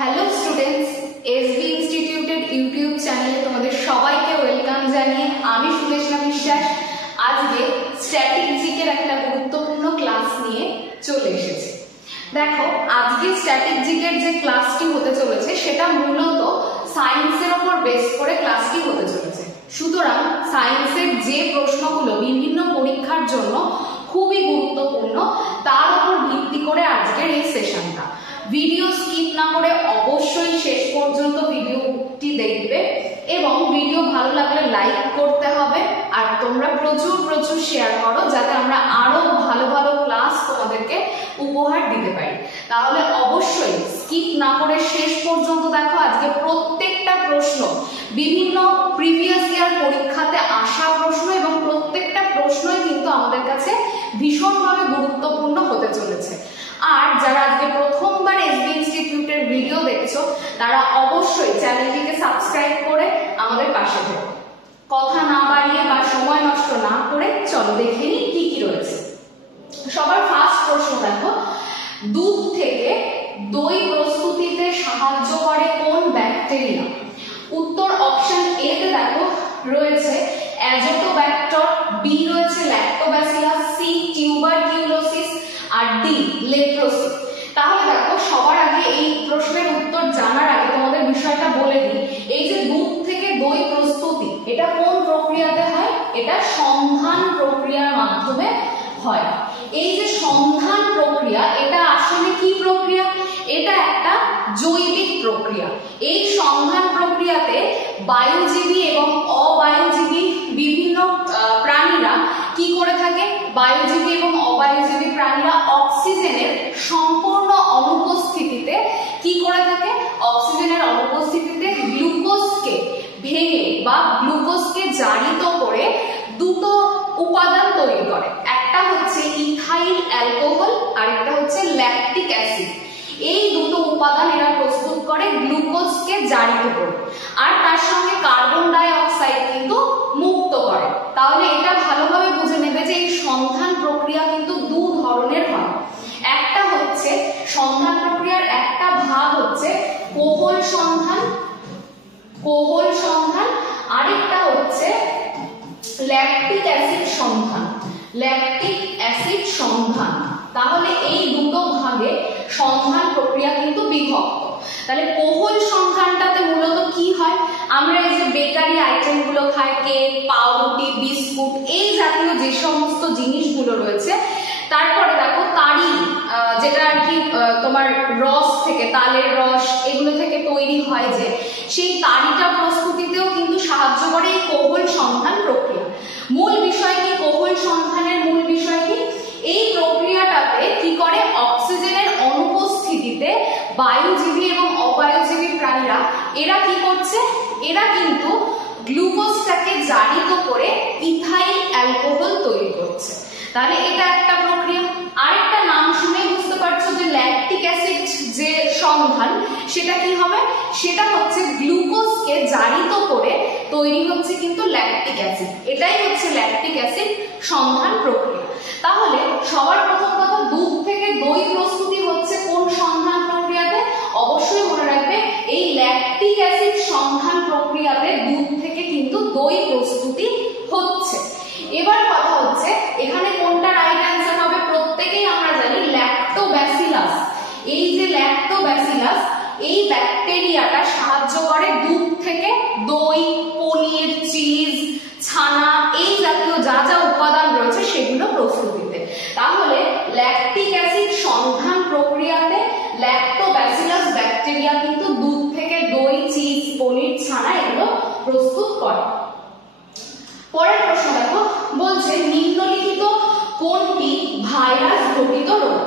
Hello students, SB ইনস্টিটিউটের YouTube চ্যানেলে তোমাদের সবাইকে ওয়েলকাম জানিয়ে আমি সুদেশনা বিশ্বাস আজকে স্ট্যাটিক জিকের একটা গুরুত্বপূর্ণ ক্লাস নিয়ে চলে এসেছি। দেখো, আজকে স্ট্যাটিক জিকের যে ক্লাসটি হতে চলেছে সেটা মূলত সায়েন্সের উপর বেস করে ক্লাসটি হতে চলেছে। সুতরাং সায়েন্সের যে প্রশ্নগুলো বিভিন্ন পরীক্ষার জন্য খুবই গুরুত্বপূর্ণ তার উপর ভিত্তি করে আজকের এই সেশনটা। ভিডিও স্কিপ না করে অবশ্যই শেষ পর্যন্ত ভিডিওটি দেখবে এবং ভিডিও ভালো লাগলে লাইক করতে হবে আর তোমরা প্রচুর শেয়ার করো যাতে আমরা আরো ভালো ভালো ক্লাস তোমাদেরকে উপহার দিতে পারি। তাহলে অবশ্যই স্কিপ না করে শেষ পর্যন্ত দেখো। আজকে প্রত্যেকটা প্রশ্ন বিভিন্ন প্রিভিয়াস ইয়ার পরীক্ষাতে আসা প্রশ্ন এবং প্রত্যেকটা প্রশ্নই কিন্তু আমাদের কাছে ভীষণভাবে গুরুত্বপূর্ণ হতে চলেছে। আর যারা আজকে প্রথমবার এসবি ইনস্টিটিউটের ভিডিও দেখছো তারা অবশ্যই চ্যানেলটিকে সাবস্ক্রাইব করে আমাদের পাশে থেকো। কথা না বাড়িয়ে বা সময় নষ্ট না করে চলো দেখে নিই কি কি রয়েছে। সবার ফার্স্ট প্রশ্ন দেখো, দুধ থেকে দই প্রস্তুতিতে সাহায্য করে কোন ব্যাকটেরিয়া? উত্তর অপশন এ তে দেখো রয়েছে অ্যাজোটোব্যাক্টর, বি রয়েছে ল্যাক্টোব্যাসিলাস, সি টিউবারকিউলোসিস আর ডি লেপ্রোসি। তাহলে দেখো, সবার আগে এই প্রশ্নের উত্তর জানার আগে তোমাদের বিষয়টা বলে দিই। এই যে দুধ থেকে দই প্রস্তুতি, এটা কোন প্রক্রিয়াতে হয়? এটা সন্ধান প্রক্রিয়ার মাধ্যমে হয়। এই যে সন্ধান প্রক্রিয়া, এটা আসলে কি প্রক্রিয়া? এটা একটা জৈবিক প্রক্রিয়া। এই সন্ধান প্রক্রিয়াতে বায়ুজীবী এবং অবায়ুজীবী বিভিন্ন প্রাণীরা কি করে থাকে? বায়ুজীবী এবং অবায়ুজীবী প্রাণীরা অক্সিজেনের সম্পূর্ণ অনুপস্থিতিতে কি করে থাকে? অক্সিজেনের অনুপস্থিতিতে গ্লুকোজকে ভেঙে বা গ্লুকোজকে জারিত করে দুটো উপাদান তৈরি করে। একটা হচ্ছে ইথাইল অ্যালকোহল আর একটা হচ্ছে ল্যাকটিক অ্যাসিড। এই দুটো উপাদান এরা প্রস্তুত করে গ্লুকোজকে জারিত করে, আর তার সঙ্গে কার্বন ডাই অক্সাইড কিন্তু মুক্ত করে। তাহলে এটা ভালোভাবে বুঝে নেবে যে এই সন্ধান প্রক্রিয়া কিন্তু দু ধরনের হয়। একটা হচ্ছে সন্ধান প্রক্রিয়ার একটা ভাগ হচ্ছে কোহল সন্ধান, আরেকটা হচ্ছে ল্যাকটিক অ্যাসিড সন্ধান। তাহলে এই দুটো ভাগে সন্ধান প্রক্রিয়া কিন্তু বিভক্ত। তাহলে কোহল সন্ধানটাতে মূলত কি হয়? আমরা এই যে বেকারি আইটেম গুলো খাই, কেক, পাউরুটি, বিস্কুট, এই জাতীয় যে সমস্ত জিনিসগুলো রয়েছে, তারপরে দেখো তারি, যেটা আর কি তোমার রস থেকে, তালের রস, এগুলো থেকে তৈরি হয়, যে সেই তারিটা প্রস্তুতিতেও কিন্তু সাহায্য করে এই কোহল সন্ধান প্রক্রিয়া। মূল বিষয় কি? কোহল সন্ধানের মূল বিষয় কি? এই প্রক্রিয়াটাতে কি করে? অক্সিজেনের অনুপস্থিতিতে বায়ুজীবী এবং অবায়ুজীবী প্রাণীরা এরা কি করছে? এরা কিন্তু গ্লুকোজটাকে জারিত করে ইথাইল অ্যালকোহল তৈরি করছে। তাহলে এটা একটা প্রক্রিয়া। আরেকটা নাম শুনে বুঝতে পারছো যে ল্যাকটিক অ্যাসিড যে সন্ধান, সেটা কি হবে? সেটা হচ্ছে গ্লুকোজকে জারিত করে তৈরি হচ্ছে কিন্তু ল্যাকটিক অ্যাসিড। এটাই হচ্ছে ল্যাকটিক অ্যাসিড সন্ধান প্রক্রিয়া। তাহলে সবার প্রথম কথা, দুধ থেকে দই প্রস্তুতি হচ্ছে কোন সন্ধান প্রক্রিয়াতে? অবশ্যই মনে রাখবে এই ল্যাকটিক অ্যাসিড সন্ধান প্রক্রিয়াতে দুধ থেকে কিন্তু দই প্রস্তুতি হচ্ছে। এবার কথা হচ্ছে এখানে কোনটা রাইট অ্যান্সার হবে? প্রত্যেকেই আমরা জানি ল্যাক্টোব্যাসিলাস। এই যে ল্যাক্টোব্যাসিলাস, এই ব্যাকটেরিয়াটা সাহায্য করে দুধ থেকে দই, পনির, চিজ, ছানা, এই জাতীয় যা যা উপাদান রয়েছে সেগুলো প্রস্তুতিতে। তাহলে ল্যাকটিক অ্যাসিড সন্ধান প্রক্রিয়াতে ল্যাক্টোব্যাসিলাস ব্যাকটেরিয়া কিন্তু দুধ থেকে দই, চিজ, পনির, ছানা এগুলো প্রস্তুত করে। পরের প্রশ্ন দেখো, বলছে নিম্নলিখিত কোনটি ভাইরাস ঘটিত রোগ?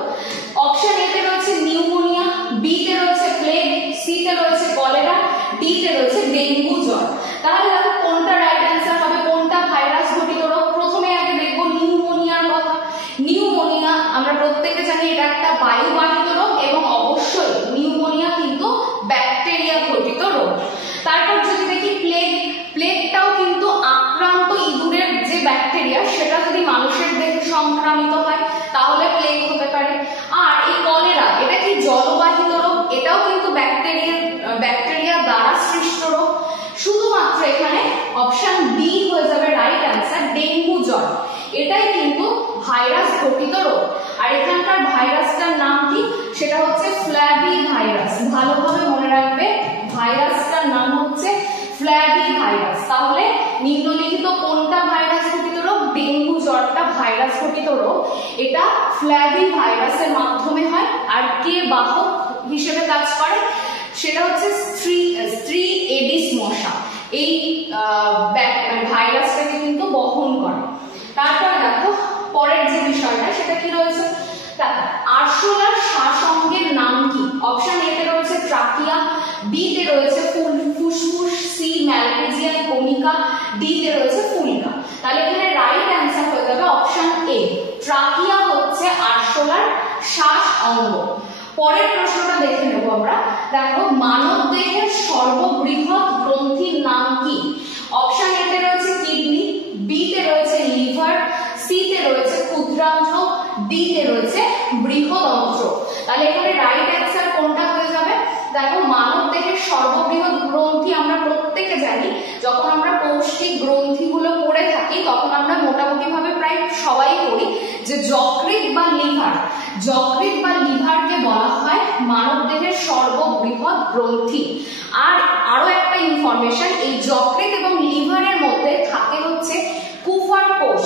অপশন এ তে রয়েছে নিউমোনিয়া, বি তে রয়েছে প্লেগ, সি তে রয়েছে কলেরা, ডি তে রয়েছে ডেঙ্গু জ্বর। তাহলে দেখো কোনটা রাইট অ্যান্সার হবে? কোনটা ভাইরাস ঘটিত রোগ? প্রথমে আগে দেখবো নিউমোনিয়ার কথা। নিউমোনিয়া আমরা প্রত্যেকে জানি এটা একটা বায়ুবাহিত রোগ এবং অবশ্যই নিউমোনিয়া কিন্তু ব্যাকটেরিয়া ঘটিত রোগ। তারপর যদি দেখি প্লেগটাও কিন্তু আক্রান্ত ইঁদুরের যে ব্যাকটেরিয়া, সেটা যদি মানুষের দেহে সংক্রামিত হয় তাহলে প্লেগ হতে পারে। এখানে অপশন বি হয়ে যাবে রাইট অ্যান্সার, ডেঙ্গু জ্বর। এটাই কিন্তু ভাইরাস ঘটিত রোগ। আর এখানকার ভাইরাসটার নাম কি, সেটা হচ্ছে ফ্ল্যাভি ভাইরাস। ভালোভাবে মনে রাখবে, ভাইরাসটার নাম হচ্ছে ফ্ল্যাভি ভাইরাস। তাহলে নিম্নলিখিত কোনটা ভাইরাস ঘটিত রোগ? ডেঙ্গু জ্বরটা ভাইরাস ঘটিত রোগ। এটা ফ্ল্যাভি ভাইরাসের মাধ্যমে হয়। আর কে বাহক হিসেবে কাজ করে? সেটা হচ্ছে স্ত্রী এডিস মশা এই ভাইরাসটাকে কিন্তু বহন করে। তারপর দেখো পরের যে বিষয়টা, সেটা কি রয়েছে, আরশোলার শ্বাসঅঙ্গের নাম কি? অপশন এ তে রয়েছে ট্রাকিয়া, বি তে রয়েছে ফুসফুস, সি ম্যালপিজিয়ান কনিকা, ডি তে রয়েছে ফুলকা। তাহলে এখানে রাইট অ্যান্সার হয়ে যাবে অপশন এ, ট্রাকিয়া হচ্ছে আরশোলার শ্বাস অঙ্গ। পরের প্রশ্নটা দেখে নেব আমরা। দেখো মানব দেহের সর্ববৃহৎ গ্রন্থির নাম কি? অপশন এ তে রয়েছে কিডনি, বি তে রয়েছে লিভার, সি তে রয়েছে ক্ষুদ্রান্ত্র, ডি তে রয়েছে বৃহদন্ত্র। তাহলে এখানে রাইট অ্যান্সার কোনটা হয়ে যাবে? দেখো মানব দেহের সর্ববৃহৎ গ্রন্থি আমরা প্রত্যেকে জানি, যখন আমরা পৌষ্টিক গ্রন্থিগুলো পড়ে থাকি তখন আমরা মোটামুটি ভাবে প্রায় সবাই করি যে যকৃৎ বা লিভার। যকৃৎ বা লিভারকে বলা হয় মানব দেহের সর্ববৃহৎ গ্রন্থি। আর আরো একটা ইনফরমেশন, এই যকৃৎ এবং লিভারের মধ্যে থাকে হচ্ছে কুফার কোষ।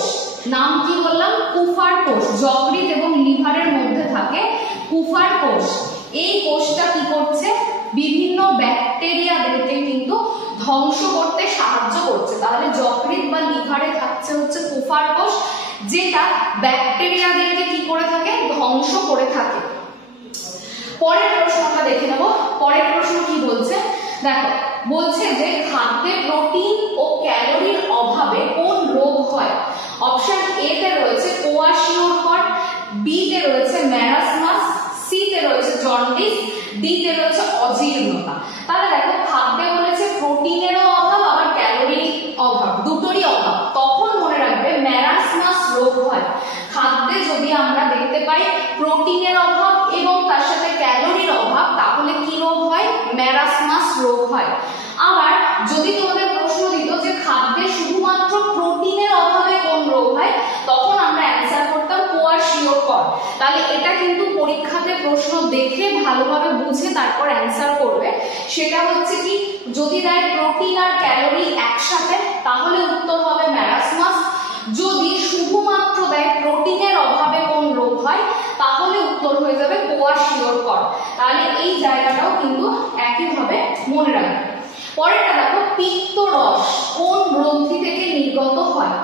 নাম কি বললাম? কুফার কোষ। যকৃৎ এবং লিভারের মধ্যে থাকে কুফার কোষ। এই কোষটা কি করছে? বিভিন্ন ব্যাকটেরিয়াদেরকে কিন্তু ধ্বংস করতে সাহায্য করছে। তাহলে যকৃৎ বা লিভারে থাকছে হচ্ছে কুফার কোষ, যেটা ব্যাকটেরিয়াদেরকে কি করে থাকে? ধ্বংস করে থাকে। পরের প্রশ্নটা দেখে নেব। পরের প্রশ্ন কি বলছে দেখো, বলছে যে খাদ্যে প্রোটিন ও ক্যালোরির অভাবে কোন রোগ হয়? অপশন এ তে রয়েছে কোয়াশিওরকর, বি তে রয়েছে ম্যারাসমাস, সি তে রয়েছে জন্ডিস, ডি তে রয়েছে অজীর্ণতা। তাহলে দেখো খাদ্যে বলেছে প্রোটিনেরও অভাব আবার ক্যালোরির অভাব, দুটোরই অভাব, তখন মনে রাখবে ম্যারাসমাস রোগ হয়। খাদ্যে যদি আমরা দেখতে পাই প্রোটিনের অভাব এবং তার সাথে ক্যালোরির অভাব, তাহলে কি রোগ হয়? ম্যারাসমাস রোগ হয়। আবার যদি তোমাদের প্রশ্ন দিত যে খাদ্যে শুধুমাত্র প্রোটিনের অভাবে কোন রোগ হয়, তখন আমরা অ্যান্সার করতাম কোয়াশিওরকর। তাহলে এটা কিন্তু পরীক্ষাতে প্রশ্ন দেখে ভালোভাবে বুঝে তারপর অ্যান্সার করবে। সেটা হচ্ছে কি, যদি দেয় প্রোটিন আর ক্যালোরি একসাথে, তাহলে উত্তর হবে ম্যারাসমাস। যদি শুধুমাত্র দেয় প্রোটিনের অভাবে কোন রোগ হয়, তাহলে উত্তর হয়ে যাবে কোয়াশিওরকর। তাহলে এই জায়গাটাও কিন্তু একইভাবে মনে রাখবে। পরেরটা দেখো, পিত্তরস কোন গ্রন্থি থেকে নির্গত হয়?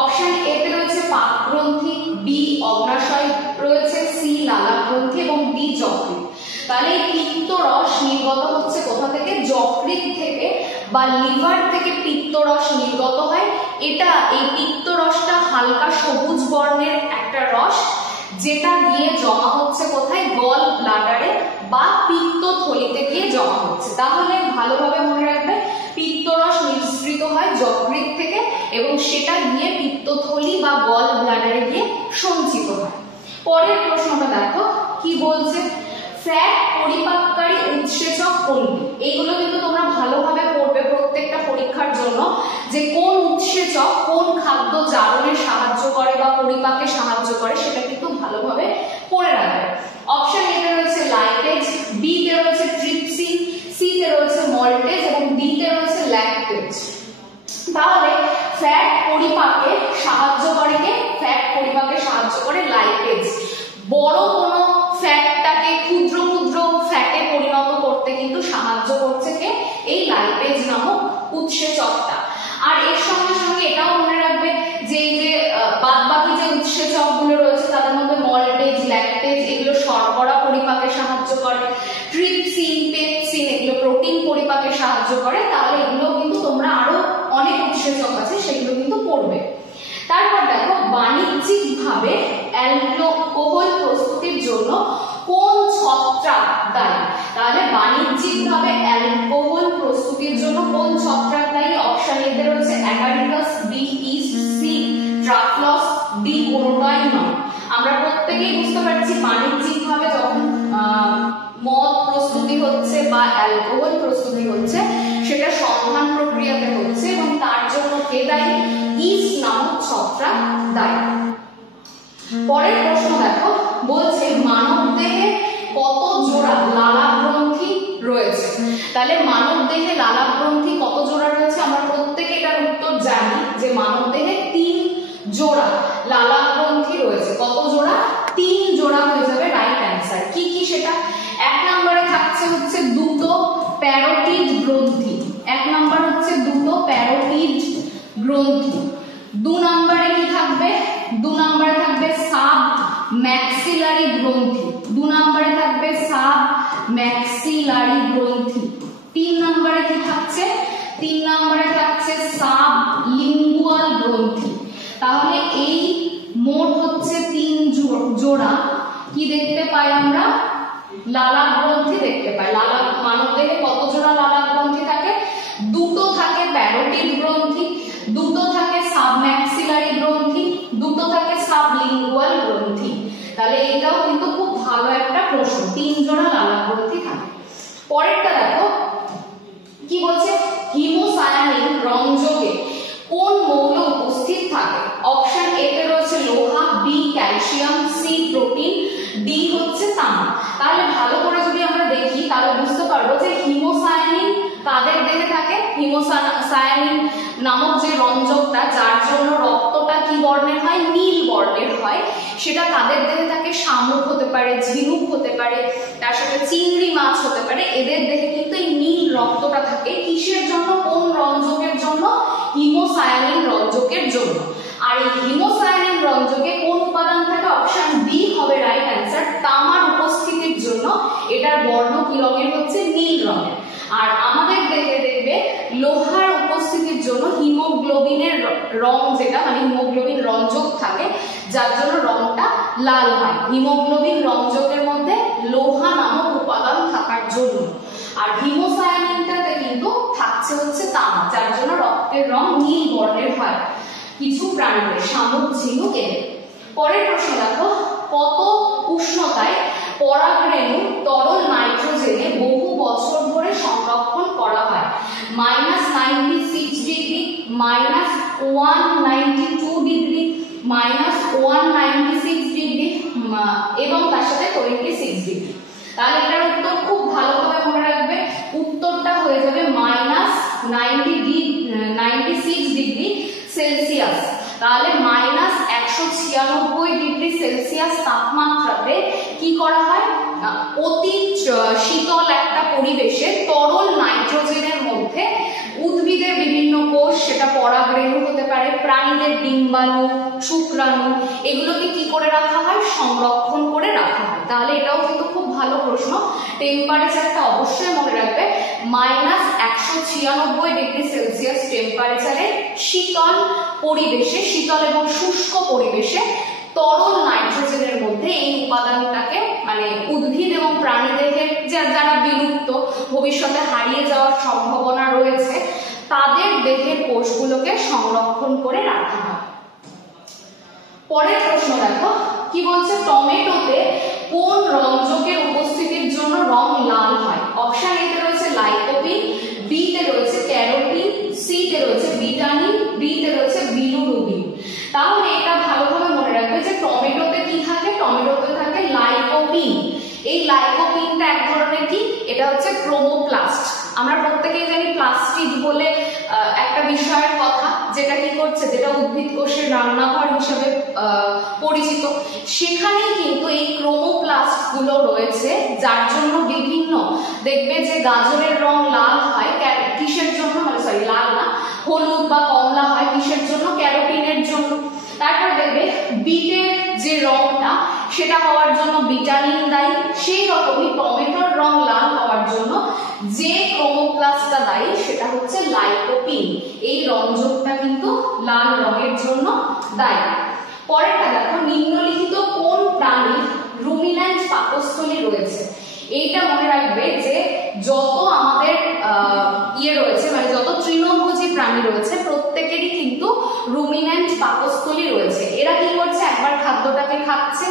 অপশন এ তে রয়েছে পাক গ্রন্থি, বি অগ্নাশয় রয়েছে, সি লালা গ্রন্থি এবং ডি যকৃৎ। তাহলে এই পিত্তরস নির্গত হচ্ছে কোথা থেকে? যকৃৎ থেকে বা লিভার থেকে পিত্তরস নির্গত হয়। এটা এই পিত্তরসটা হালকা সবুজ বর্ণের একটা রস, যেটা গিয়ে জমা হচ্ছে কোথায়? গল ব্লাডারে বা পিত্তথলিতে গিয়ে জমা হচ্ছে। তাহলে ভালোভাবে মনে রাখবে, পিত্তরস নিঃসৃত হয় যকৃৎ থেকে এবং সেটা গিয়ে পিত্তথলি বা গল ব্লাডারে গিয়ে সঞ্চিত হয়। পরের প্রশ্নটা দেখো কি বলছে, ফ্যাট পরিপাককারী উৎসেচক কোনটি? এইগুলো কিন্তু তোমরা ভালোভাবে পড়বে প্রত্যেকটা পরীক্ষার জন্য, যে কোন উৎসেচক কোন খাদ্য জারণে সাহায্য করে বা পরিপাকে সাহায্য করে, সেটা কিন্তু ভালোভাবে পড়ে রাখবে। অপশন এ তে রয়েছে লাইপেজ, বি তে রয়েছে ট্রিপসিন, সি তে রয়েছে মল্টেজ এবং ডি তে রয়েছে ল্যাকটেজ। তাহলে ফ্যাট পরিপাকে সাহায্য করে কে? ফ্যাট পরিপাকে সাহায্য করে লাইপেজ। বড় কোনো ফ্যাটটাকে ক্ষুদ্র ক্ষুদ্র ফ্যাটে পরিণত করতে কিন্তু সাহায্য করছে কে? এই লাইপেজ নামক উৎসেচকটা। আর এর সঙ্গে সঙ্গে এটাও মনে রাখবে যে এই যে বাদবাকি যে উৎসেচকগুলো রয়েছে তাদের মধ্যে মল্টেজ, ল্যাকটেজ এগুলো শর্করা পরিপাকে সাহায্য করে, ট্রিপসিন, পেপসিন এগুলো প্রোটিন পরিপাকে সাহায্য করে। তাহলে এগুলো কিন্তু তোমরা আরো অনেক উৎসেচক আছে সেগুলো কিন্তু পড়বে। তারপর দেখো, বাণিজ্যিকভাবে অ্যালকোহল প্রস্তুতির জন্য কোন ছত্রাক দায়ী? তাহলে বাণিজ্যিকভাবে অ্যালকোহল প্রস্তুতির জন্য কোন ছত্রাক দায়ী? অপশন এ তে রয়েছে agaricus, B yeast, C truffles, D কোনোটাই নয়। আমরা প্রত্যেকেই বুঝতে পারছি বাণিজ্যিকভাবে যখন মদ প্রস্তুতি হচ্ছে বা অ্যালকোহল প্রস্তুতি হচ্ছে, সেটা সন্ধান প্রক্রিয়াতে হচ্ছে এবং তার জন্য কে দায়ী? ইস্ট নামক ছত্রাক দায়ী। পরের প্রশ্ন দেখো, বলছে মানব দেহে কত জোড়া লালা গ্রন্থি রয়েছে? তাহলে মানব দেহে লালা গ্রন্থি কত জোড়া রয়েছে? আমরা প্রত্যেকে এটার উত্তর জানি যে মানব দেহে 3 জোড়া লালা গ্রন্থি রয়েছে। কত জোড়া? 3 জোড়া হয়ে যাবে রাইট অ্যান্সার। কি কি সেটা? 1 নম্বরে থাকছে হচ্ছে দুটো প্যারোটিড গ্রন্থি। 1 নম্বর হচ্ছে দুটো প্যারোটিড গ্রন্থি। 2 নম্বরে কি থাকবে? 2 নম্বরে থাকবে সাব ম্যাক্সিলারি গ্রন্থি। 2 নম্বরে থাকবে সাব ম্যাক্সিলারি গ্রন্থি। 3 নম্বরে কি থাকছে? 3 নম্বরে থাকছে সাব লিঙ্গুয়াল গ্রন্থি। তাহলে এই মোট হচ্ছে 3 জোড়া কি দেখতে পাই আমরা? লালা গ্রন্থি দেখতে পাই। লালা মানব দেহে কত জোড়া লালা গ্রন্থি থাকে? দুটো থাকে প্যারোটিড গ্রন্থি, দুটো থাকে সাবম্যাক্সিলারি গ্রন্থি, দুটো থাকে সাবলিঙ্গুয়াল গ্রন্থি। তাহলে এটাও কিন্তু খুব ভালো একটা প্রশ্ন, 3 জোড়া লালা গ্রন্থি থাকে। পরেরটা দেখো কি বলছে, হিমোসায়ানিন রঞ্জকে কোন মৌল উপস্থিত থাকে? অপশন এ তে রয়েছে লোহা, বি ক্যালসিয়াম, সি প্রোটিন, ডি হচ্ছে তামা। তাহলে ভালো করে যদি আমরা দেখি তাহলে বুঝতে পারবো যে হিমোসায়ানিন কাদের দেহে থাকে? হিমোসায়ানিন নামক যে রঞ্জকটা যার জন্য রক্তটা কি বর্ণের হয়? নীল বর্ণের হয়, সেটা কাদের দেহে থাকে? শামুক হতে পারে, ঝিনুক হতে পারে, তার সাথে চিংড়ি মাছ হতে পারে। এদের দেহে কিন্তু এই নীল রক্তটা থাকে কিসের জন্য? কোন রঞ্জকের জন্য? হিমোসায়ানিন রঞ্জকের জন্য। আর এই হিমোসায়ানিন রঞ্জকে কোন উপাদান থাকে? অপশন বি হবে রাইট অ্যান্সার, তামার উপস্থিতির জন্য এটার বর্ণ কি রঙের হচ্ছে? নীল রঙের। আর আমাদের দেহে দেখবে লোহার উপস্থিতির জন্য হিমোগ্লোবিনের রং যেটা মানে হিমোগ্লোবিন রঞ্জক থাকে যার জন্য রংটা লাল হয়। হিমোগ্লোবিন রঞ্জকের মধ্যে লোহা নামক উপাদান থাকার জন্য। আর হিমোসায়ানিনটাতে কিন্তু থাকছে হচ্ছে তামা যার জন্য রক্তের রং নীল বর্ণের হয় কিছু প্রাণীতে, শামুক, ঝিনুক এদের। পরের প্রশ্ন দেখো, কত উষ্ণতায় পরাগরেণু তরল নাইট্রোজেনে বহু বছর ধরে সংরক্ষণ করা হয়? -96 ডিগ্রি, -192 ডিগ্রি, -196 ডিগ্রি এবং তার সাথে 26 ডিগ্রি। তাহলে এটার উত্তর খুব ভালোভাবে মনে রাখবে, উত্তরটা হয়ে যাবে -96 ডিগ্রি সেলসিয়াস। তাহলে -196 ডিগ্রি সেলসিয়াস তাপমাত্রাতে কি করা হয়? অতি শীতল একটা পরিবেশে তরল নাইট্রোজেনের মধ্যে উদ্ভিদের বিভিন্ন কোষ, সেটা পরাগরেণু হতে পারে, প্রাণীদের ডিম্বাণু, শুক্রাণু, এগুলোকে কি করে রাখা হয়? সংরক্ষণ করে রাখা হয়। তাহলে এটাও কিন্তু খুব ভালো প্রশ্ন। টেম্পারেচারটা অবশ্যই মনে রাখবে, -196 ডিগ্রি সেলসিয়াস টেম্পারেচারে শীতল পরিবেশে, শীতল এবং শুষ্ক পরিবেশে তরল নাইট্রোজেনের মধ্যে এই উপাদানটাকে মানে উদ্ভিদ এবং প্রাণীদেহের যারা বিলুপ্ত, ভবিষ্যতে হারিয়ে যাওয়ার সম্ভাবনা রয়েছে, তাদের দেহের কোষগুলোকে সংরক্ষণ করে রাখা হয়। পরের প্রশ্ন দেখো কি বলছে, টমেটোতে কোন রঞ্জকের উপস্থিতির জন্য রং লাল হয়? অপশন এ তে রয়েছে লাইকোপিন, বি তে রয়েছে ক্যারোটিন, সি তে রয়েছে ভিটামিন, ডি তে রয়েছে বিলিরুবিন। তাহলে এটা ভালোভাবে মনে রাখবে যে টমেটোতে কি থাকে? টমেটোতে থাকে লাইকোপিন। এই লাইকোপিনটা এক ধরনের কি, এটা হচ্ছে ক্রোমোপ্লাস্ট। আমরা প্রত্যেকেই জানি প্লাস্টিড বলে একটা বিষয়ের কথা, যেটা কি করছে, যেটা উদ্ভিদ কোষের রান্নাঘর হিসেবে পরিচিত। সেখানে কিন্তু এই ক্রোমোপ্লাস্ট গুলো রয়েছে, যার জন্য বিভিন্ন দেখবে যে গাজরের রং লাল হয় কিসের জন্য, মানে সরি লাল না, হলুদ বা কমলা হয় কিসের জন্য? ক্যারোটিনের জন্য। তারপর দেখবে বিটের যে রংটা সেটা হওয়ার জন্য ভিটামিন দায়ী। সেই রকমই টমেটোর রং লাল হওয়ার জন্য যে ক্রোমোপ্লাস্টটা দায়ী সেটা হচ্ছে লাইকোপিন। এই রঞ্জকটা কিন্তু লাল রঙের জন্য দায়ী। পরেরটা দেখো, নিম্নলিখিত কোন প্রাণীর রুমিন্যান্ট পাকস্থলী রয়েছে? এইটা মনে রাখবে যে যত আমাদের রয়েছে মানে যত তৃণভোজী প্রাণী রয়েছে প্রত্যেকেরই কিন্তু রুমিন্যান্ট পাকস্থলী রয়েছে। এরা কি করছে? একবার খাদ্যটাকে খাচ্ছে,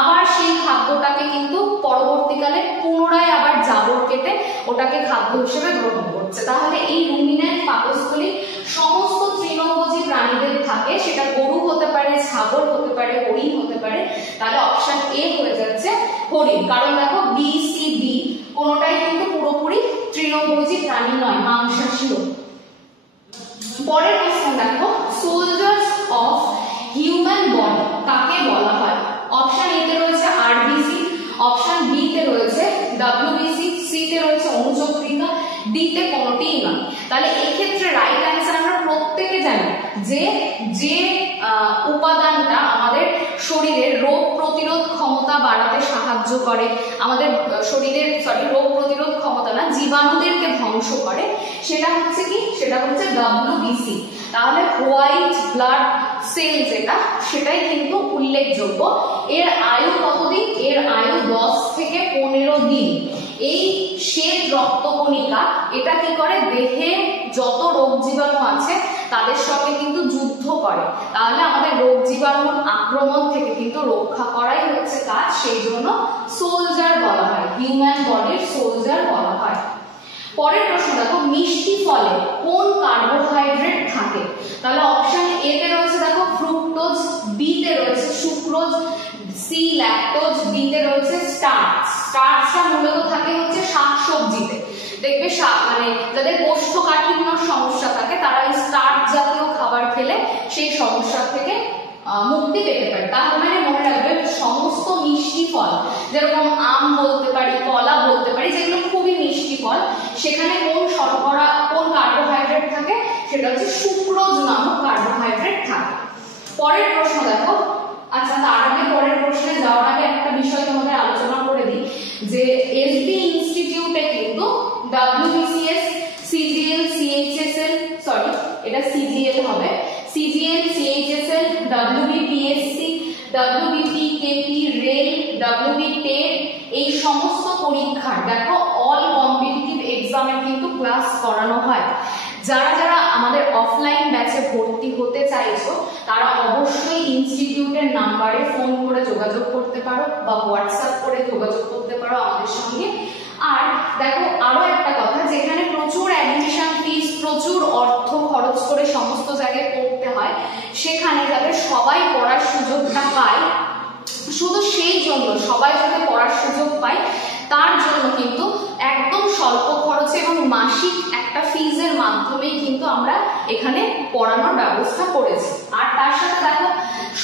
আবার সেই খাদ্যটাকে কিন্তু পরবর্তীকালে পুনরায় আবার জাবর কেটে ওটাকে খাদ্য হিসেবে গ্রহণ করছে। তাহলে এই রুমিন্যান্ট পাকস্থলী সমস্ত তৃণভোজী প্রাণীদের থাকে, সেটা গরু হতে পারে, ছাগল হতে পারে, হরিণ হতে পারে। তাহলে অপশন এ হয়ে যাচ্ছে হরিণ, কারণ দেখো বি সি ডি কোনোটাই কিন্তু পুরোপুরি তৃণভোজী প্রাণী নয়, মাংসাশীও। পরের প্রশ্ন দেখো, সোলজার্স অফ হিউম্যান বডি কাকে বলা হয়? অপশন এ তে রয়েছে আরবিসি, অপশন বি তে রয়েছে ডব্লিউবিসি, সি তে রয়েছে অনুচক্রিকা, ডি তে কোনোটিই নয়। তাহলে এই ক্ষেত্রে রাইট অ্যান্সার আমরা প্রত্যেকে জানি যে যে উপাদানটা আমাদের শরীরের রোগ প্রতিরোধ ক্ষমতা বাড়াতে সাহায্য করে, আমাদের শরীরের রোগ প্রতিরোধ ক্ষমতা না, জীবাণুদেরকে ধ্বংস করে, সেটা হচ্ছে কি? সেটা হচ্ছে ডব্লিউবিসি। তাহলে হোয়াইট ব্লাড সেল যেটা, সেটাই কিন্তু উল্লেখযোগ্য। এর আয়ু কতদিন? এর আয়ু 10 থেকে 15 দিন। এই শ্বেত রক্তকণিকা এটা কি করে? দেহে যত রোগ জীবাণু আছে তাদের সঙ্গে কিন্তু যুদ্ধ করে। তাহলে আমাদের রোগ জীবাণুর আক্রমণ থেকে কিন্তু রক্ষা করাই হচ্ছে কাজ, সেই জন্য সোলজার বলা হয়, হিউম্যান বডির সোলজার বলা হয়। পরের প্রশ্ন দেখো, মিষ্টি ফলে কোন কার্বোহাইড্রেট থাকে? তাহলে অপশন এ তে রয়েছে দেখো ফ্রুক্টোজ, বি তে রয়েছে সুক্রোজ, সি ল্যাকটোজ, ডি তে রয়েছে স্টার্চ। স্টার্চটা মূলত থাকে হচ্ছে শাকসবজিতে। দেখবে মানে যাদের কোষ্ঠকাঠিন্যর সমস্যা থাকে তারা এই স্টার্চ জাতীয় খাবার খেলে সেই সমস্যা থেকে মুক্তি পেতে পারে। তার মানে মনে রাখবে সমস্ত মিষ্টি ফল, যেরকম আম বলতে পারি, কলা বলতে পারি, যেগুলো খুবই মিষ্টি ফল, সেখানে কোন শর্করা, কোন কার্বোহাইড্রেট থাকে? সেটা হচ্ছে সুক্রোজ নামক কার্বোহাইড্রেট থাকে। পরের প্রশ্ন দেখো, আচ্ছা তার আগে পরের প্রশ্নে যাওয়ার আগে একটা বিষয় তোমাদের আলোচনা করে দিই যে এসবি ইনস্টিটিউটে কিন্তু ডব্লিউবিসিএস, সিজিএল, সিএইচএসএল, এটা সিজিএল হবে, সিজিএল, সিএইচএসএল, ডব্লিউবিপিএসসি, ডব্লিউবিপিকেপি, রেল, ডব্লিউবিটেড, এই সমস্ত পরীক্ষার দেখো অল কম্পিটিটিভ এক্সামে কিন্তু ক্লাস করানো হয়। যারা যারা আমাদের অফলাইন ব্যাচে ভর্তি হতে চাইছো তারা অবশ্যই ইনস্টিটিউটের নাম্বারে ফোন করে যোগাযোগ করতে পারো বা হোয়াটসঅ্যাপ করে যোগাযোগ করতে পারো আমাদের সঙ্গে। আর দেখো আরো একটা কথা, যেখানে প্রচুর অ্যাডমিশন ফিস, প্রচুর অর্থ খরচ করে সমস্ত জায়গায় পড়তে হয়, সেখানে যাতে সবাই পড়ার সুযোগটা পায়, শুধু সেই জন্য সবাই যাতে পড়ার সুযোগ পায় তার জন্য কিন্তু একদম স্বল্প খরচে এবং মাসিক একটা ফিজের মাধ্যমেই কিন্তু আমরা এখানে পড়ানোর ব্যবস্থা করেছি। আর তার সাথে দেখো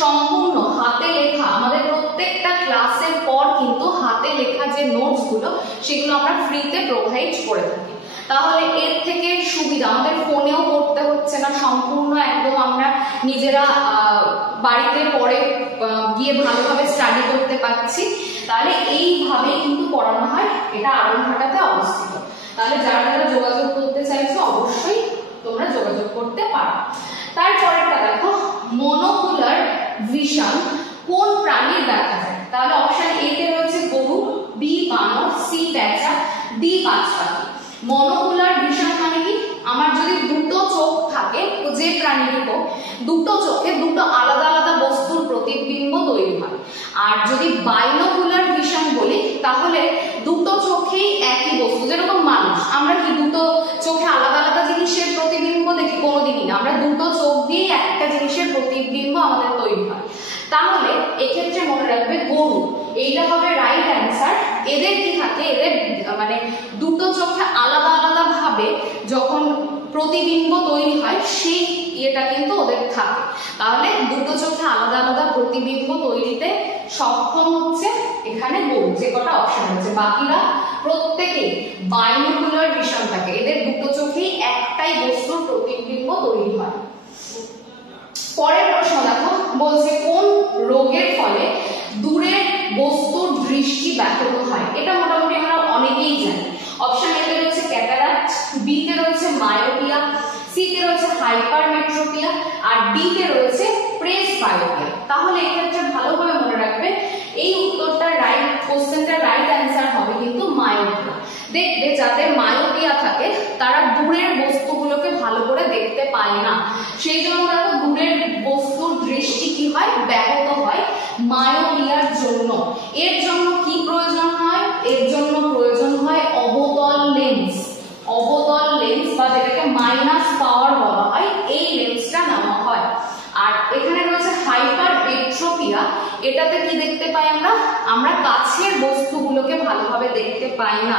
সম্পূর্ণ হাতে লেখা, আমাদের প্রত্যেকটা ক্লাসের পর কিন্তু হাতে লেখা যে নোটস গুলো সেগুলো আমরা ফ্রিতে প্রোভাইড করে থাকি। তাহলে এর থেকে সুবিধা, আমাদের ফোনেও পড়তে হচ্ছে না, সম্পূর্ণ একদম আমরা নিজেরা বাড়িতে পড়ে গিয়ে ভালোভাবে স্টাডি করতে পারছি। তাহলে এইভাবে কিন্তু পড়ানো হয়, এটা আড়ংঘাটাতে অবস্থিত। তাহলে যারা যারা যোগাযোগ করতে চাইছো অবশ্যই তোমরা যোগাযোগ করতে পারো। তারপরেরটা দেখো, মনোকুলার ভিশন কোন প্রাণীর দেখা যায়? তাহলে অপশন এ তে রয়েছে গরু, বি বানর, সি পেঁচা, ডি বাজপাখি। মনোকুলার ভিশন মানে কি? আমার যদি দুটো চোখ থাকে, তো যে প্রাণীর হোক দুটো চোখে দুটো আলাদা আলাদা বস্তুর প্রতিবিম্ব তৈরি হয়। আর যদি বাইনোকুলার ভিশন বলি তাহলে দুটো চোখেই একই বস্তু, যেরকম মানুষ, আমরা কি দুটো চোখে আলাদা আলাদা জিনিসের প্রতিবিম্ব দেখি? কোনোদিনই না, আমরা দুটো চোখ দিয়ে একটা জিনিসের প্রতিবিম্ব আমাদের তৈরি হয়। তাহলে এক্ষেত্রে মনে রাখবে গরু, এইটা হবে রাইট অ্যান্সার। এদের কি থাকে? এদের মানে দুটো চোখে আলাদা আলাদা ভাবে যখন প্রতিবিম্ব তৈরি হয় সেই ইয়েটা কিন্তু ওদের থাকে। তাহলে দুটো চোখে আলাদা আলাদা প্রতিবিম্ব তৈরিতে সক্ষম হচ্ছে এখানে গরু, যে কটা অপশন হচ্ছে। বাকিরা প্রত্যেকে বাইনোকুলার ভিশন থাকে, এদের দুটো চোখেই একটাই বস্তুর প্রতিবিম্ব তৈরি হয়। পরের প্রশ্ন দেখো, বলছে কোন রোগের ফলে দূরের বস্তুর দৃষ্টি ব্যাহত হয়? এটা মোটামুটি আমরা অনেকেই জানি। অপশন এ তে রয়েছে ক্যাটারাক্ট, বি তে রয়েছে মায়োপিয়া, সি তে রয়েছে হাইপারমেট্রোপিয়া, আর ডি তে রয়েছে প্রেসবায়োপিয়া। তাহলে এক্ষেত্রে ভালোভাবে মনে রাখবে এই উত্তরটা রাইট, কোশ্চেনটার রাইট অ্যান্সার হবে কিন্তু মায়োপিয়া। দেখবে যাদের মায়োপিয়া থাকে তারা দূরের বস্তুগুলোকে ভালো করে দেখতে পায় না, সেই জন্য দেখো দূরের বস্তুর দৃষ্টি কি হয়? ব্যাহত হয় মায়োপিয়ার জন্য। এর জন্য কি প্রয়োজন হয়? এর জন্য প্রয়োজন হয় অবতল লেন্স। পাই না,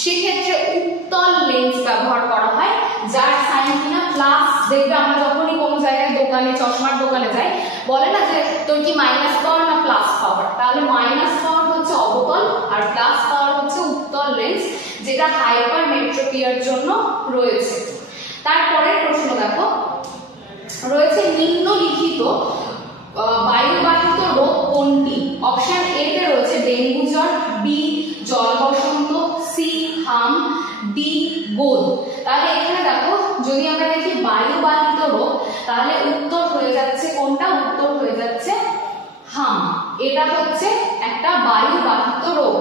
সেক্ষেত্রে উত্তল লেন্স ব্যবহার করা হয়, যার সাইন কিনা প্লাস। দেখবে আমরা যখনই কোনো জায়গায় দোকানে, চশমার দোকানে যাই, বলে না যে তোর কি মাইনাস পাওয়ার না প্লাস পাওয়ার, তাহলে মাইনাস পাওয়ার হচ্ছে অবতল আর প্লাস পাওয়ার হচ্ছে উত্তল লেন্স, যেটা হাইপারমেট্রোপিয়ার জন্য রয়েছে। তারপরে প্রশ্ন দেখো, রয়েছে নিম্নলিখিত বায়ুবাহিত রোগ কোনটি? অপশন এ তে রয়েছে ডেঙ্গু জ্বর, বি জল বসন্ত, সি হাম, ডি গোল। তাহলে এখানে দেখো, যদি আমরা দেখি বায়ুবাহিত রোগ, তাহলে উত্তর হয়ে যাচ্ছে কোনটা? উত্তর হয়ে যাচ্ছে হাম। এটা হচ্ছে একটা বায়ুবাহিত রোগ,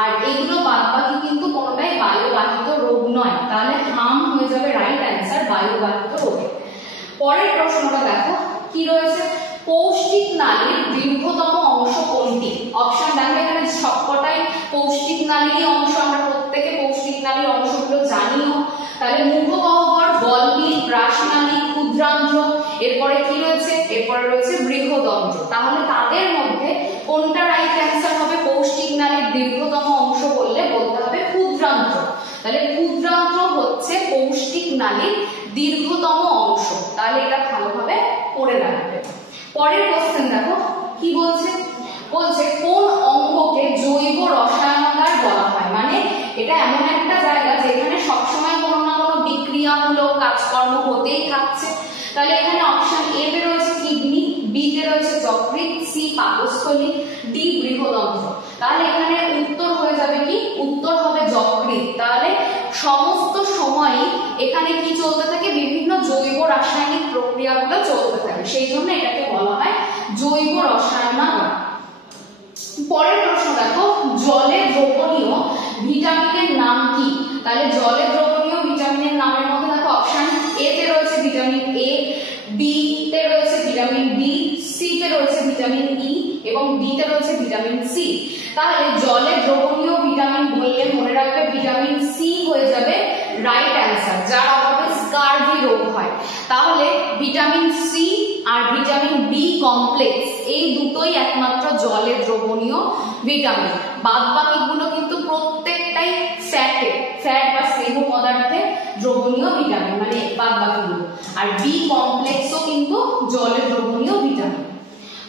আর এগুলো বাদবাকি কিন্তু কোনোটাই বায়ুবাহিত রোগ নয়, তাহলে হাম হয়ে যাবে রাইট অ্যান্সার বায়ুবাহিত রোগে। পরের প্রশ্নটা দেখো কি রয়েছে, পৌষ্টিক নালীর দীর্ঘতম অংশ কোনটি? অপশন দেখো, এখানে সবকটাই পৌষ্টিক নালীর অংশ, আমরা প্রত্যেকে পৌষ্টিক নালীর অংশগুলো জানিও। তাহলে মুখগহ্বর, গলবিল, ব্রাশনালী, ক্ষুদ্রান্ত্র, এরপরে কি রয়েছে? এরপরে রয়েছে বৃহদন্ত্র। তাহলে তাদের মধ্যে কোনটা রাইট অ্যান্সার হবে? পৌষ্টিক নালীর দীর্ঘতম অংশ বললে বলতে হবে ক্ষুদ্রান্ত্র। তাহলে ক্ষুদ্রান্ত্র হচ্ছে পৌষ্টিক নালীর দীর্ঘতম অংশ, তাহলে এটা ভালোভাবে পড়ে রাখবে। পরের কোশ্চেন দেখো কি বলছে, বলছে কোন অঙ্গকে জৈব রসায়নাগার বলা হয়? মানে এটা এমন একটা জায়গা যেখানে সবসময় কোনো না কোনো বিক্রিয়ামূলক কাজকর্ম হতেই থাকছে। তাহলে এখানে অপশন এ তে রয়েছে কিডনি, বি তে রয়েছে যকৃৎ, সি পাকস্থলী, ডি বৃহদন্ত্র। তাহলে এখানে উত্তর হয়ে যাবে কি? উত্তর হবে যকৃৎ। তাহলে সমস্ত সময় এখানে কি চলতে থাকে? বিভিন্ন জৈব রাসায়নিক প্রক্রিয়াগুলো চলতে থাকে, সেই জন্য এটাকে বলা হয় জৈব রসায়নাগার। পরের প্রশ্ন দেখো, জলে দ্রবণীয় ভিটামিনের নাম কি? তাহলে জলে দ্রবণীয় ভিটামিনের নামের মধ্যে দেখো অপশন এ তে রয়েছে ভিটামিন এ, বি তে রয়েছে ভিটামিন বি, সি তে রয়েছে ভিটামিন ই এবং ডি তে রয়েছে ভিটামিন সি। তাহলে জলে দ্রবণীয় ভিটামিন বললে মনে রাখবে ভিটামিন সি হয়ে যাবে রাইট অ্যান্সার, যার অভাবে স্কারভি রোগ হয়। তাহলে ভিটামিন সি আর ভিটামিন বি কমপ্লেক্স এই দুটোই একমাত্র জলে দ্রবণীয় ভিটামিন, বাদ বাকিগুলো কিন্তু প্রত্যেকটাই ফ্যাট বা স্নেহ পদার্থে দ্রবণীয় ভিটামিন, মানে বাদ বাকিগুলো। আর বি কমপ্লেক্সও কিন্তু জলে দ্রবণীয় ভিটামিন।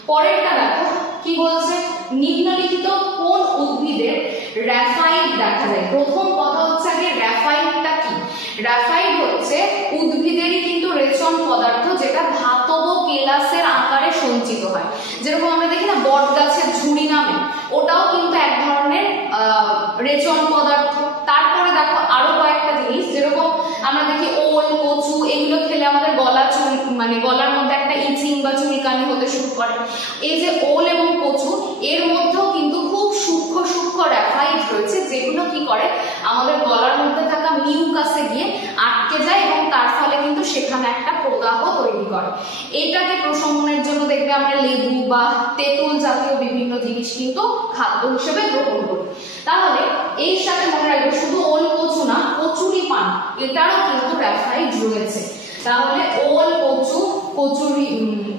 পরেরটা দেখো কি বলছে, নিম্নলিখিত কোন উদ্ভিদের র্যাফাইড দেখা যায়? প্রথম কথা হচ্ছে আগে র্যাফাইডটা কি? র্যাফাইড হচ্ছে উদ্ভিদেরই কিন্তু রেচন পদার্থ, যেটা ধাতব কেলাসের আকারে সঞ্চিত হয়। যেরকম আমরা দেখি না বট গাছের ঝুড়ি নামে, ওটাও কিন্তু এক ধরনের রেচন পদার্থ। তারপরে দেখো আরো কয়েকটা জিনিস, যেরকম আমরা দেখি ওল, কচু, এগুলো খেলে আমাদের গলা মানে গলার মধ্যে একটা ইচিং বা চুলকানি হতে শুরু করে। এই যে ওল এবং কচু, এর মধ্যেও কিন্তু খুব সূক্ষ্ম সূক্ষ্ম র্যাফাইড রয়েছে, যেগুলো কি করে আমাদের গলার মধ্যে থাকা মিউকাসে গিয়ে আটকে যায় এবং তার ফলে কিন্তু সেখানে একটা প্রদাহ তৈরি করে। এটাকে প্রশমনের জন্য দেখবে আমরা লেবু বা তেঁতুল জাতীয় বিভিন্ন জিনিস কিন্তু খাদ্য হিসেবে গ্রহণ করি। তাহলে এর সাথে মনে রাখবে শুধু ওল কচু না, কচুরি পান এটারও কিন্তু র্যাফাইড রয়েছে। তাহলে ওল, কচু,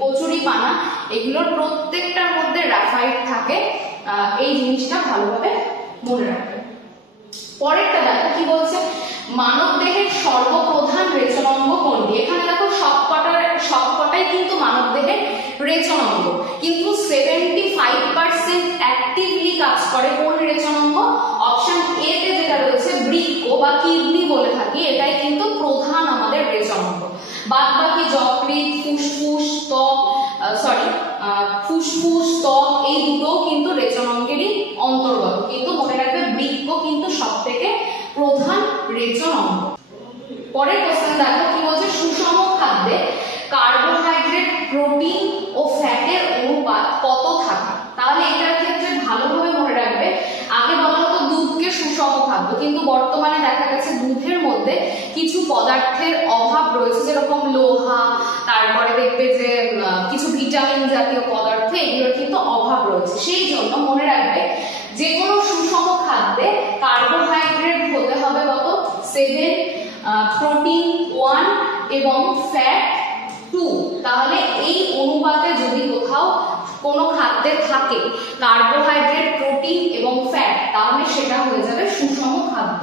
কচুরি পানা এগুলোর প্রত্যেকটার মধ্যে র্যাফাইড থাকে, এই জিনিসটা ভালোভাবে মনে রাখবে। পরেরটা দেখো কি বলছে, মানব দেহের সর্বপ্রধান রেচন অঙ্গ কোনটি? এখানে দেখো সবকটাই কিন্তু মানব দেহের রেচন অঙ্গ, কিন্তু 75% অ্যাক্টিভলি কাজ করে কোন রেচন অঙ্গ? অপশন এ তে যেটা রয়েছে বৃক্ক বা কিডনি বলে থাকি, এটাই কিন্তু প্রধান আমাদের রেচন অঙ্গ। বাদ বাকি যকৃৎ, ফুসফুস, ত্বক এই দুটো কিন্তু রেচন অঙ্গেরই অন্তর্গত, কিন্তু মনে রাখবে বৃক্ক কিন্তু সবথেকে প্রধান রেচন অঙ্গ। পরের কোশ্চেন দেখো কি বলছে, সুষম খাদ্যে কার্বোহাইড্রেট, প্রোটিন ও ফ্যাটের অনুপাত কত থাকে? তাহলে এটার ক্ষেত্রে ভালোভাবে মনে রাখবে, আগে বলা হতো দুধকে সুষম খাদ্য, কিন্তু বর্তমানে দেখা গেছে দুধের মধ্যে কিছু পদার্থের অভাব রয়েছে, যেরকম লোহা, তারপরে দেখবে যে কিছু ভিটামিন জাতীয় পদার্থ, এগুলোর কিন্তু অভাব রয়েছে। সেই জন্য মনে রাখবে যে কোনো সুষম খাদ্যে কার্বোহাইড্রেট হতে হবে কত? 7, প্রোটিন 1 এবং ফ্যাট 2। তাহলে এই অনুপাতে যদি কোথাও কোনো খাদ্যে থাকে কার্বোহাইড্রেট, প্রোটিন এবং ফ্যাট, তাহলে সেটা হয়ে যাবে সুষম খাদ্য।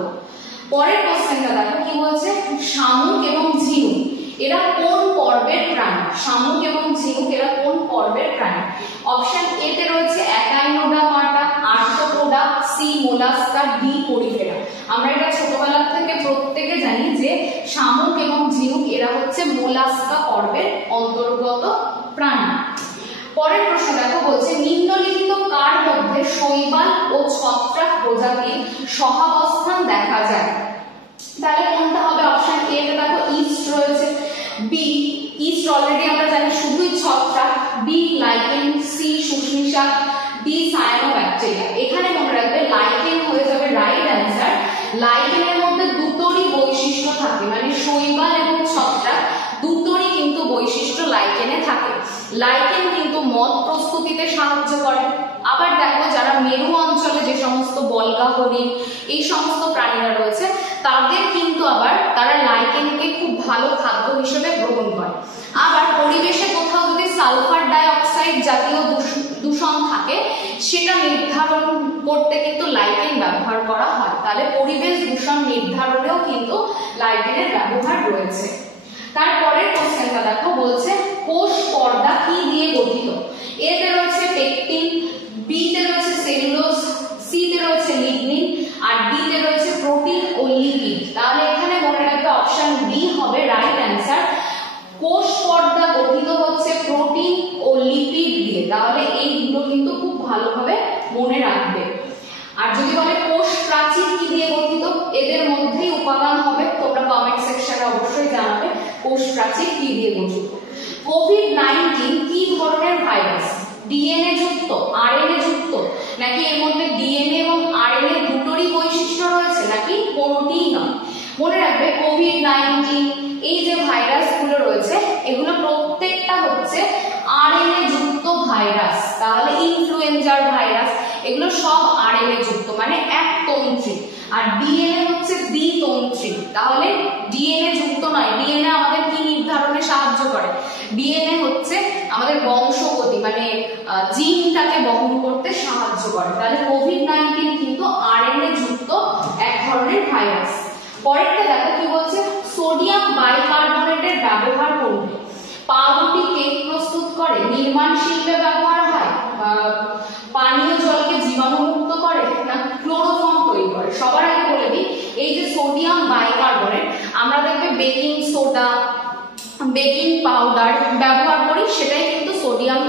পরের কোশ্চেনটা দেখো কি বলছে, শামুক এবং ঝিনুক এরা কোন পর্বের প্রাণী? শামুক এবং ঝিনুক এরা কোন পর্বের প্রাণী? অপশন এ তে রয়েছে Echinodermata, Arthropoda, C Mollusca, D Porifera. আমরা এটা ছোটবেলা থেকে প্রত্যেকে জানি যে শামুক এবং ঝিনুক এরা হচ্ছে মোলাস্কা পর্বের অন্তর্গত প্রাণী। পরের প্রশ্ন দেখো বলছে নিম্নলিখিত কার মধ্যে শৈবাল ও ছত্রাক প্রজাতির সহাবস্থান দেখা যায়? তাহলে কোনটা হবে? অপশন এ তে দেখো ইস্ট রয়েছে, বি ইস্ট অলরেডি আমরা জানি শুধুই ছত্রাক, বি লাইকেন, সি শুষ্মিসা, ডি সায়ানোব্যাকটেরিয়া। এখানে মনে রাখবে লাইকেন হয়ে যাবে রাইট অ্যান্সার। লাইকেনের মধ্যে দুটোরই বৈশিষ্ট্য থাকে, মানে শৈবাল এবং ছত্রাক দুটোরই কিন্তু বৈশিষ্ট্য লাইকেনে থাকে। লাইকেন কিন্তু মদ প্রস্তুতিতে সাহায্য করে। আবার দেখো যারা মেরু অঞ্চলে যে সমস্ত বলগা হরিণ এই সমস্ত প্রাণীরা রয়েছে তাদের কিন্তু আবার তারা লাইকেনকে খুব ভালো খাদ্য হিসেবে গ্রহণ করে। আবার পরিবেশে কোথাও যদি সালফার ডাই অক্সাইড জাতীয় দূষণ থাকে সেটা নির্ধারণ করতে কিন্তু লাইকেন ব্যবহার করা হয়। তাহলে পরিবেশ দূষণ নির্ধারণেও কিন্তু লাইকেনের ব্যবহার রয়েছে। তারপরের কোশ্চেনটা দেখো বলছে কোষ পর্দা কি দিয়ে গঠিত? এ তে রয়েছে পেকটিন, বি তে রয়েছে সেলুলোজ, সি তে রয়েছে লিগনিন আর ডি তে রয়েছে প্রোটিন ও লিপিড। তাহলে এখানে মনে রাখবে অপশন ডি হবে রাইট অ্যান্সার। কোষ পর্দা গঠিত হচ্ছে প্রোটিন ও লিপিড দিয়ে। তাহলে এই দুটো কিন্তু খুব ভালোভাবে মনে রাখবে। আর যদি বলে কোষ প্রাচীর কি দিয়ে গঠিত, এদের মধ্যেই উপাদান হবে, তোমরা কমেন্ট সেকশনে অবশ্যই জানাবে কোষ প্রাচীর কি দিয়ে গঠিত। কোভিড-19 কি ধরনের ভাইরাস? ডিএনএ যুক্ত, আরএনএ যুক্ত, নাকি এর মধ্যে ডিএনএ এবং আরএনএ দুটোরই বৈশিষ্ট্য রয়েছে, নাকি কোনোটিই নয়? মনে রাখবে কোভিড-19 এই যে ভাইরাসগুলো রয়েছে এগুলো প্রত্যেকটা হচ্ছে আরএনএ যুক্ত ভাইরাস। তাহলে ইনফ্লুয়েঞ্জার ভাইরাস এগুলো সব আরএনএ যুক্ত, মানে একতন্ত্রী। আর ডিএনএ হচ্ছে দ্বিতন্ত্রী। তাহলে ডিএনএ যুক্ত নয়। ডিএনএ আমাদের কি নির্ধারণে সাহায্য করে? ডিএনএ হচ্ছে আমাদের বংশগতি, মানে জিনটাকে বহন করতে সাহায্য করে। তাহলে কোভিড-19 কিন্তু আরএনএ যুক্ত এক ধরনের ভাইরাস। পরেরটা দেখো কি বলছে, সোডিয়াম বাইকার্বনেটের ব্যবহার করবে। পাউরুটি কেক প্রস্তুত করে, নির্মাণ শিল্পে ব্যবহার হয়, পানীয় জলকে জীবাণুমুক্ত করে, না ক্লোরোফর্ম তৈরি করে? সবার আগে বলে দিই এই যে সোডিয়াম বাইকার্বনেট আমরা দেখবে বেকিং সোডা, বেকিং পাউডার ব্যবহার করি, সেটাই কিন্তু সোডিয়াম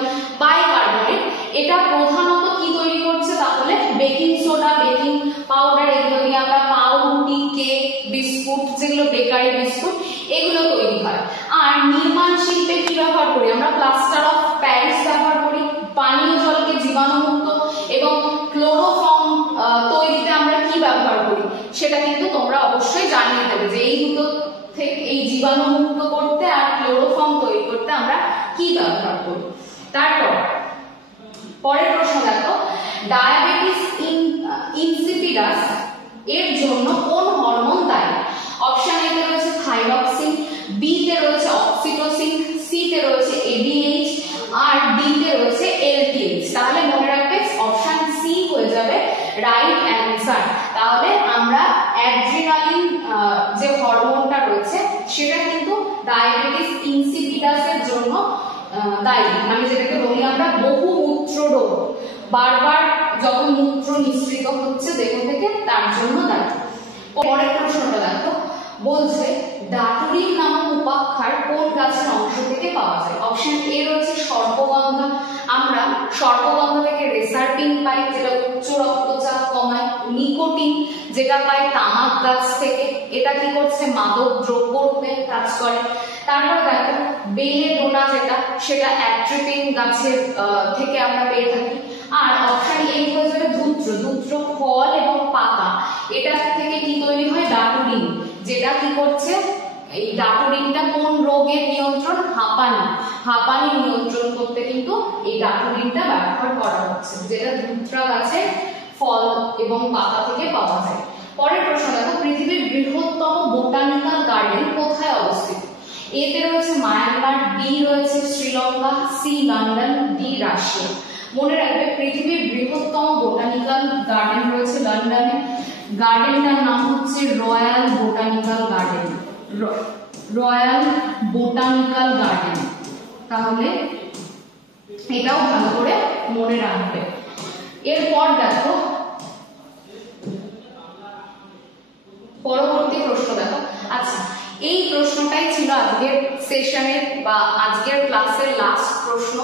বাইকার্বনেট। এটা প্রধানত কি তৈরি করছে? তাহলে বেকিং সোডা, বেকিং পাউডার এগুলো দিয়ে আমরা পাউরুটি, কেক, বিস্কুট, যেগুলো বেকারি বিস্কুট এগুলো তৈরি হয়। আর নির্মাণ শিল্পে কি ব্যবহার করি আমরা? প্লাস্টার অফ প্যারিস ব্যবহার করি, পানীয় জলকে জীবাণুমুক্ত এবং ক্লোরোফর্ম তৈরিতে আমরা কি ব্যবহার করি সেটা কিন্তু তোমরা অবশ্যই জানিয়ে দেবে যে এই দুটো থেকে এই জীবাণুমুক্ত করতে আর ক্লোরোফর্ম তৈরি করতে আমরা কি ব্যবহার করি। তারপর পরের প্রশ্ন দেখো, ডায়াবেটিস ইনসিপিডাস এর জন্য কোন হরমোন দায়ী? অপশন এ তে রয়েছে থাইরক্সিন, বি তে রয়েছে অক্সিটোসিন, সি তে রয়েছে এডিএইচ আর ডি তে রয়েছে এলটিএইচ। তাহলে মনে রাখবে অপশন সি হয়ে যাবে রাইট অ্যান্সার। তাহলে আমরা অ্যাড্রিনালিন যে হরমোনটা রয়েছে সেটা কিন্তু ডায়াবেটিস ইনসিপিডাসের জন্য দায়ী, মানে যেটাকে বলি আমরা বহুমূত্র রোগ, বারবার যখন মূত্র নিঃসৃত হচ্ছে দেহ থেকে তার জন্য দায়ী। পরের প্রশ্নটা দেখো বলছে ডাটুরিন নামক উপাক্ষার কোন গাছের অংশ থেকে পাওয়া যায়? অপশন এ রয়েছে সর্পগন্ধা। আমরা সর্পগন্ধা থেকে রেসারপিন পাই যেটা উচ্চ রক্তচাপ কমায়, নিকোটিন যেটা পাই তামাক গাছ থেকে, এটা কি করছে? মাদক দ্রব্য রূপে কাজ করে। তারপর দেখো বেলেডোনা যেটা, সেটা অ্যাট্রিপিন গাছের থেকে আমরা পেয়ে থাকি। আর অপশন এ হয়ে যাবে ধূত্র। ধূত্র ফল এবং পাতা, এটা থেকে কি তৈরি হয়? ডাটুরিন, যেটা কি করছে? এই ডাটুরিনটা কোন রোগের নিয়ন্ত্রণ? হাঁপানি। হাঁপানি নিয়ন্ত্রণ করতে কিন্তু এই ডাটুরিনটা ব্যবহার করা হচ্ছে, যেটা ধূত্রা গাছের ফল এবং পাতা থেকে পাওয়া যায়। পরের প্রশ্ন দেখো, পৃথিবীর বৃহত্তম বোটানিক্যাল গার্ডেন কোথায় অবস্থিত? এতে রয়েছে মায়ানমার, বি রয়েছে Sri Lanka, C London, D Russia. মনে রাখবে পৃথিবীর বৃহত্তম বোটানিক্যাল গার্ডেন রয়েছে লন্ডনে। গার্ডেনটার নাম হচ্ছে royal botanical garden, royal botanical garden. তাহলে এটাও ভালো করে মনে রাখবে। এরপর দেখো পরবর্তী প্রশ্ন দেখো। আচ্ছা, এই প্রশ্নটাই ছিল আজকের সেশনের বা আজকের ক্লাসের লাস্ট প্রশ্ন।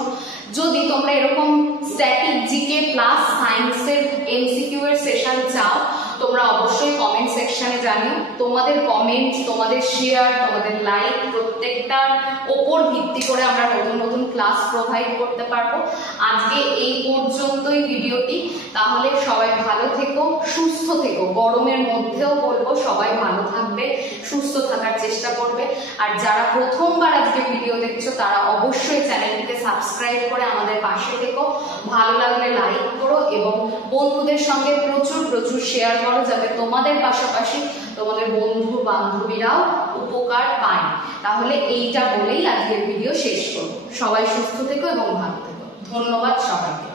যদি তোমরা এরকম স্ট্যাটিক জিকে প্লাস সায়েন্সের এমসিকিউ এর সেশন চাও, তোমরা অবশ্যই কমেন্ট সেকশনে জানিও। তোমাদের কমেন্ট, তোমাদের শেয়ার, তোমাদের লাইক প্রত্যেকটার ওপর ভিত্তি করে আমরা নতুন নতুন ক্লাস প্রোভাইড করতে পারবো। আজকে এই পর্যন্তই ভিডিওটি। তাহলে সবাই ভালো থেকো, সুস্থ থেকো। গরমের মধ্যেও বলবো সবাই ভালো থাকবে, সুস্থ থাকার চেষ্টা করবে। আর যারা প্রথমবার আজকে ভিডিও দেখছো তারা অবশ্যই চ্যানেলটিকে সাবস্ক্রাইব করে আমাদের পাশে থেকো। ভালো লাগলে লাইক করো এবং বন্ধুদের সঙ্গে প্রচুর প্রচুর শেয়ার করো, যাতে তোমাদের পাশাপাশি তোমাদের বন্ধু বান্ধবীরাও উপকার পায়। তাহলে এইটা বলেই আজকের ভিডিও শেষ করবো। সবাই সুস্থ থেকো এবং ভালো থেকো। ধন্যবাদ সবাইকে।